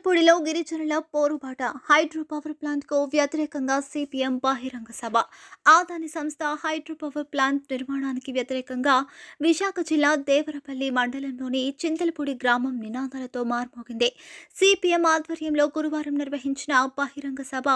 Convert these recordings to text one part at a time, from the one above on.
చింతలపూడిలో గిరిజనుల పోరుబాట hydro power ప్లాంట్కు వ్యతిరేకంగా CPM బహిరంగ సభ. ఆదాని సంస్థ హైడ్రో పవర్ ప్లాంట్ నిర్మాణానికి వ్యతిరేకంగా విశాఖ జిల్లా దేవరపల్లి మండలంలోని చింతలపూడి గ్రామం నినాదాలతో మార్మోగింది. సిపిఎం ఆధ్వర్యంలో గురువారం నిర్వహించిన బహిరంగ సభ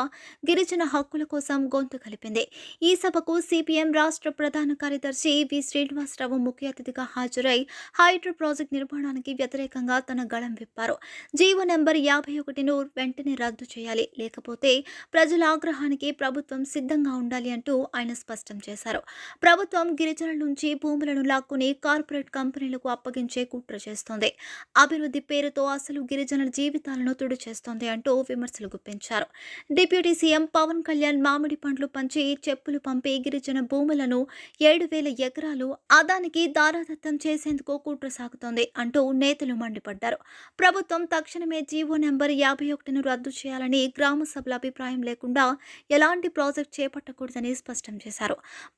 గిరిజన హక్కుల కోసం గొంతు కలిపింది. ఈ సభకు సిపిఎం రాష్ట్ర ప్రధాన కార్యదర్శి వి. శ్రీనివాసరావు ముఖ్య అతిథిగా హాజరై హైడ్రో ప్రాజెక్ట్ నిర్మాణానికి వ్యతిరేకంగా తన గళం విప్పారు. జీవో నెంబర్ యాభై ఒకటిను వెంటనే రద్దు చేయాలి. లేకపోతే ప్రజల ఆగ్రహానికి ప్రభుత్వం సిద్ధంగా ఉండాలి అంటూ ఆయన స్పష్టం చేశారు. ప్రభుత్వం గిరిజనుల నుంచి భూములను లాక్కుని కార్పొరేట్ కంపెనీలకు అప్పగించే కుట్ర చేస్తోంది. అభివృద్ధి పేరుతో అసలు గిరిజనుల జీవితాలను తుడి చేస్తోంది అంటూ విమర్శలు గుప్పించారు. డిప్యూటీ సీఎం పవన్ కళ్యాణ్ మామిడి పండ్లు పంచి చెప్పులు పంపి గిరిజన భూములను ఏడు వేల ఎకరాలు అదానికి దారాదత్తం చేసేందుకు కుట్ర సాగుతోంది అంటూ నేతలు మండిపడ్డారు. ప్రభుత్వం తక్షణమే జీవో నెంబర్ యాభై ఒకటిను రద్దు చేయాలని గ్రామ సభల అభిప్రాయం లేకుండా ఎలాంటి ప్రాజెక్ట్ చేపట్టకూడదని స్పష్టం చేశారు.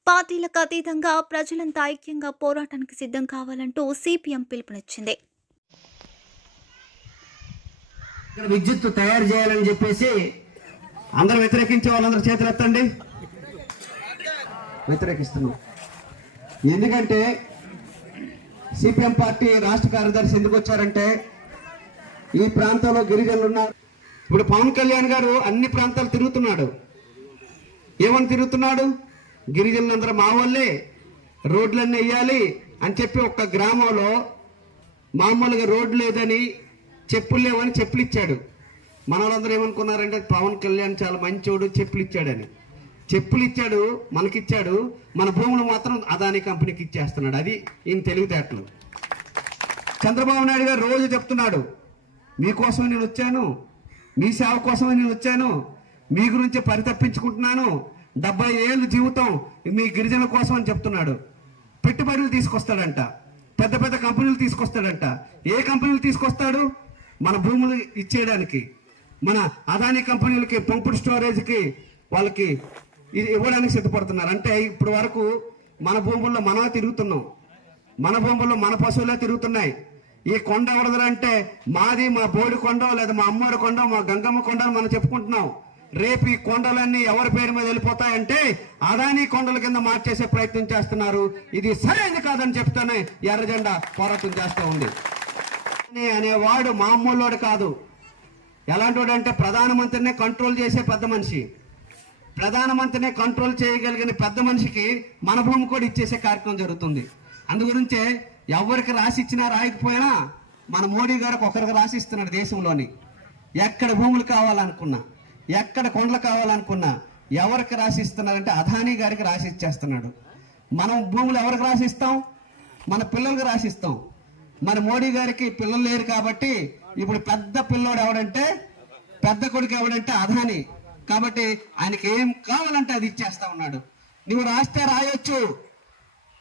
పార్టీలకు అతీతంగా ప్రజలంతా ఐక్యంగా పోరాటానికి సిద్ధం కావాలంటూ సిపిఎం పిలుపునిచ్చింది. విద్యుత్ తయారు చేయాలని చెప్పేసి అందరూ వ్యతిరేకించే వాళ్ళందరూ చేతులు ఎత్తండి. వ్యతిరేకిస్తున్నాం. ఎందుకంటే సిపిఎం పార్టీ రాష్ట్ర కార్యదర్శి ఎందుకు వచ్చారంటే ఈ ప్రాంతంలో గిరిజనులు ఉన్నారు. ఇప్పుడు పవన్ కళ్యాణ్ గారు అన్ని ప్రాంతాలు తిరుగుతున్నాడు. ఏమని తిరుగుతున్నాడు? గిరిజనులందరూ మా వాళ్ళే రోడ్లన్నీ వేయాలి అని చెప్పి ఒక్క గ్రామంలో మామూలుగా రోడ్డు లేదని చెప్పులు లేవని చెప్పులు ఇచ్చాడు. మన వాళ్ళందరూ ఏమనుకున్నారంటే పవన్ కళ్యాణ్ చాలా మంచోడు చెప్పులు ఇచ్చాడని. చెప్పులు ఇచ్చాడు మనకిచ్చాడు. మన భూములు మాత్రం అదాని కంపెనీకి ఇచ్చేస్తున్నాడు. అది ఈయన తెలివితేటలు. చంద్రబాబు నాయుడు గారు రోజు చెప్తున్నాడు మీకోసం నేను వచ్చాను. మీ సేవ కోసం నేను వచ్చాను. మీ గురించి పరితప్పించుకుంటున్నాను డెబ్బై ఏళ్ళు జీవితం మీ గిరిజనుల కోసం అని చెప్తున్నాడు. పెట్టుబడులు తీసుకొస్తాడంట. పెద్ద పెద్ద కంపెనీలు తీసుకొస్తాడంట. ఏ కంపెనీలు తీసుకొస్తాడు? మన భూములు ఇచ్చేయడానికి. మన అదాని కంపెనీలకి పంపుడు స్టోరేజ్కి వాళ్ళకి ఇవ్వడానికి సిద్ధపడుతున్నారు. అంటే ఇప్పటి వరకు మన భూముల్లో మనమే తిరుగుతున్నాం. మన భూముల్లో మన పశువులే తిరుగుతున్నాయి. ఈ కొండ ఎవరిదంటే మాది మా బోడి కొండ లేదా మా అమ్మోడి కొండ మా గంగమ్మ కొండ అని మనం చెప్పుకుంటున్నాం. రేపు ఈ కొండలన్నీ ఎవరి పేరు మీద వెళ్ళిపోతాయంటే అదాని కొండల కింద మార్చేసే ప్రయత్నం చేస్తున్నారు. ఇది సరైనది కాదని చెప్తూనే ఎర్రజెండా పోరాటం చేస్తూ ఉంది. అనేవాడు మామూలోడు కాదు. ఎలాంటి వాడు అంటే ప్రధానమంత్రినే కంట్రోల్ చేసే పెద్ద మనిషి. ప్రధానమంత్రినే కంట్రోల్ చేయగలిగిన పెద్ద మనిషికి మన భూమి కూడా ఇచ్చేసే కార్యక్రమం జరుగుతుంది. అందు గురించే ఎవరికి రాసి ఇచ్చినా రాయకపోయినా మన మోడీ గారికి ఒకరికి రాసి ఇస్తున్నాడు దేశంలోని. ఎక్కడ భూములు కావాలనుకున్నా ఎక్కడ కొండలు కావాలనుకున్నా ఎవరికి రాసి ఇస్తున్నారంటే అదానీ గారికి రాసి ఇచ్చేస్తున్నాడు. మనం భూములు ఎవరికి రాసి ఇస్తాం? మన పిల్లలకు రాసి ఇస్తాం. మన మోడీ గారికి పిల్లలు లేరు కాబట్టి ఇప్పుడు పెద్ద పిల్లోడు ఎవడంటే పెద్ద కొడుకు ఎవడంటే అదానీ. కాబట్టి ఆయనకి ఏం కావాలంటే అది ఇచ్చేస్తా ఉన్నాడు. నువ్వు రాస్తే రాయొచ్చు.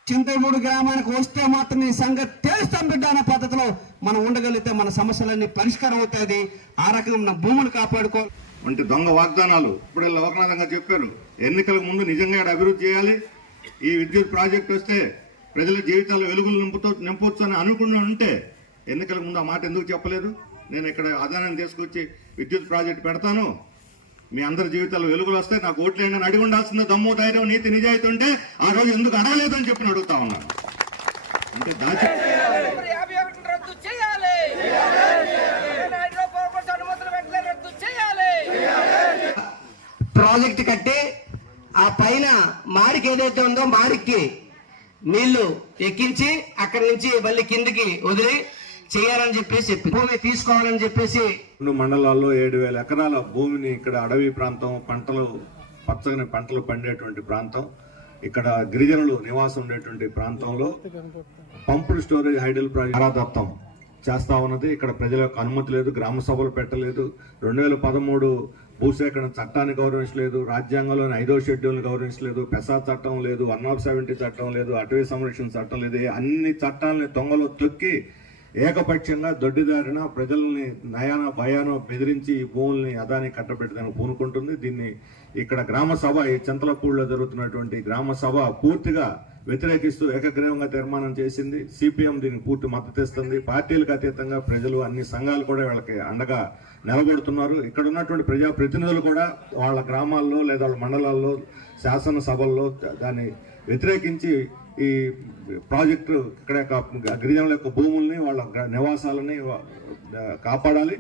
చింతమూడు గ్రామానికి వస్తే మాత్రం నీ సంగతి తేలుస్తాం బిడ్డ అనే పద్ధతిలో మనం ఉండగలిగితే మన సమస్యలన్నీ పరిష్కారం అవుతుంది. ఆ రకంగా మన భూములు కాపాడుకో వంటి దొంగ వాగ్దానాలు ఇప్పుడే లోకనాథంగా చెప్పారు. ఎన్నికలకు ముందు నిజంగా అభివృద్ధి చేయాలి. ఈ విద్యుత్ ప్రాజెక్ట్ వస్తే ప్రజల జీవితాల్లో వెలుగులు నింపుతో నింపొచ్చు అని అనుకుని ఉంటే ఎన్నికలకు ముందు ఆ మాట ఎందుకు చెప్పలేదు? నేను ఇక్కడ ఆదాయాన్ని తీసుకొచ్చి విద్యుత్ ప్రాజెక్ట్ పెడతాను. మీ అందరి జీవితాల్లో వెలుగులు వస్తాయి. నాకు ఓట్లేండి అని అడిగి ఉండాల్సిన దమ్ము ధైర్యం నీతి నిజాయితీ ఉంటే ఆ రోజు ఎందుకు అడగలేదు అని చెప్పి అడుగుతా ఉన్నాను అంటే దాచి ప్రాజెక్ట్ కట్టి ఆ పైన మాడికి ఏదైతే ఉందో మాడికి నీళ్ళు ఎక్కించి అక్కడి నుంచి మళ్ళీ కిందికి వదిలి చేయాలని చెప్పేసి చెప్పి భూమి తీసుకోవాలని చెప్పేసి రెండు మండలాల్లో ఏడు వేల ఎకరాల భూమిని ఇక్కడ అడవి ప్రాంతం పంటలు పచ్చని పంటలు పండేటువంటి ప్రాంతం. ఇక్కడ గిరిజనులు నివాసం ఉండేటువంటి ప్రాంతంలో పంపుడు స్టోరేజ్ హైడల్ ప్రాజెక్ట్ చేస్తా ఉన్నది. ఇక్కడ ప్రజల యొక్క అనుమతి లేదు గ్రామ సభలు పెట్టలేదు. రెండు వేల పదమూడు భూసేకరణ చట్టాన్ని గౌరవించలేదు రాజ్యాంగంలోని ఐదో షెడ్యూల్ని గౌరవించలేదు పెసా చట్టం లేదు వన్ ఆఫ్ సెవెంటీ చట్టం లేదు అటవీ సంరక్షణ చట్టం లేదు. అన్ని చట్టాలని తొంగలో తొక్కి ఏకపక్షంగా దొడ్డిదారిన ప్రజల్ని నయాన భయానో బెదిరించి ఈ భూముల్ని అదాని కట్టబెట్టడానికి పూనుకుంటుంది. దీన్ని ఇక్కడ గ్రామ సభ ఈ చింతలపూడిలో జరుగుతున్నటువంటి గ్రామ సభ పూర్తిగా వ్యతిరేకిస్తూ ఏకగ్రీవంగా తీర్మానం చేసింది. సిపిఎం దీనికి పూర్తి మద్దతు ఇస్తుంది. పార్టీలకు అతీతంగా ప్రజలు అన్ని సంఘాలు కూడా వీళ్ళకి అండగా నిలబడుతున్నారు. ఇక్కడ ఉన్నటువంటి ప్రజా ప్రతినిధులు కూడా వాళ్ళ గ్రామాల్లో లేదా వాళ్ళ మండలాల్లో శాసనసభల్లో దాన్ని వ్యతిరేకించి ఈ ప్రాజెక్టు ఇక్కడ యొక్క గిరిజనుల యొక్క భూముల్ని వాళ్ళ నివాసాలని కాపాడాలి.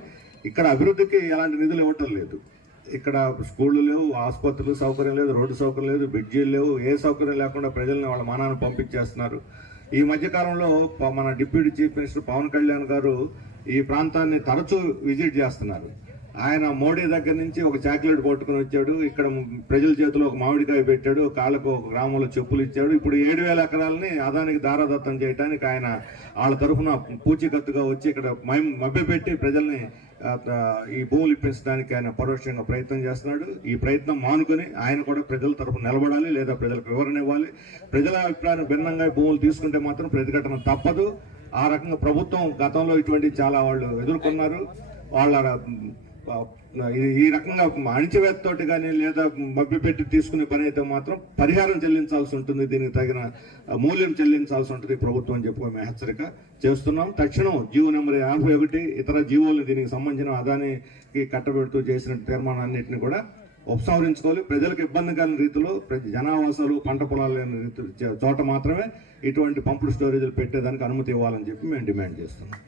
ఇక్కడ అభివృద్ధికి ఎలాంటి నిధులు ఇవ్వటం లేదు. ఇక్కడ స్కూళ్ళు లేవు ఆసుపత్రులు సౌకర్యం లేదు రోడ్డు సౌకర్యం లేదు బ్రిడ్జీలు లేవు ఏ సౌకర్యం లేకుండా ప్రజల్ని వాళ్ళ మానాన్ని పంపించేస్తున్నారు. ఈ మధ్యకాలంలో మన deputy chief minister Pavan Kalyan garu ఈ ప్రాంతాన్ని తరచూ విజిట్ చేస్తున్నారు. ఆయన మోడీ దగ్గర నుంచి ఒక చాక్లెట్ కొట్టుకుని వచ్చాడు. ఇక్కడ ప్రజల చేతిలో ఒక మామిడికాయ పెట్టాడు. కాళ్ళకు ఒక గ్రామంలో చెప్పులు ఇచ్చాడు. ఇప్పుడు ఏడు వేల ఎకరాలని అదానికి దారాదత్తం చేయడానికి ఆయన వాళ్ళ తరఫున పూచీకత్తుగా వచ్చి ఇక్కడ మయం- మభ్యపెట్టి ప్రజల్ని ఈ భూములు ఇప్పించడానికి ఆయన పరోక్షంగా ప్రయత్నం చేస్తున్నాడు. ఈ ప్రయత్నం మానుకొని ఆయన కూడా ప్రజల తరఫున నిలబడాలి లేదా ప్రజలకు వివరణ ఇవ్వాలి. ప్రజల అభిప్రాయం భిన్నంగా భూములు తీసుకుంటే మాత్రం ప్రతిఘటన తప్పదు. ఆ రకంగా ప్రభుత్వం గతంలో ఇటువంటి చాలా వాళ్ళు ఎదుర్కొన్నారు. వాళ్ళ ఈ- రకంగా అణిచివేతతోటి కానీ లేదా మభ్యపెట్టి తీసుకునే పని అయితే మాత్రం పరిహారం చెల్లించాల్సి ఉంటుంది దీనికి తగిన మూల్యం చెల్లించాల్సి ఉంటుంది ప్రభుత్వం అని చెప్పి మేము హెచ్చరిక చేస్తున్నాం. తక్షణం జీవో నెంబర్ యాభై ఒకటి ఇతర జీవోలు దీనికి సంబంధించిన అదానికి కట్టబెడుతూ చేసిన తీర్మానాన్నింటినీ కూడా ఉపసంహరించుకోవాలి. ప్రజలకు ఇబ్బంది కలిగిన రీతిలో ప్రతి జనావాసాలు పంట పొలాలు లేని రీతి చోట మాత్రమే ఇటువంటి పంపుడు స్టోరేజీలు పెట్టేదానికి అనుమతి ఇవ్వాలని చెప్పి మేము డిమాండ్ చేస్తున్నాం.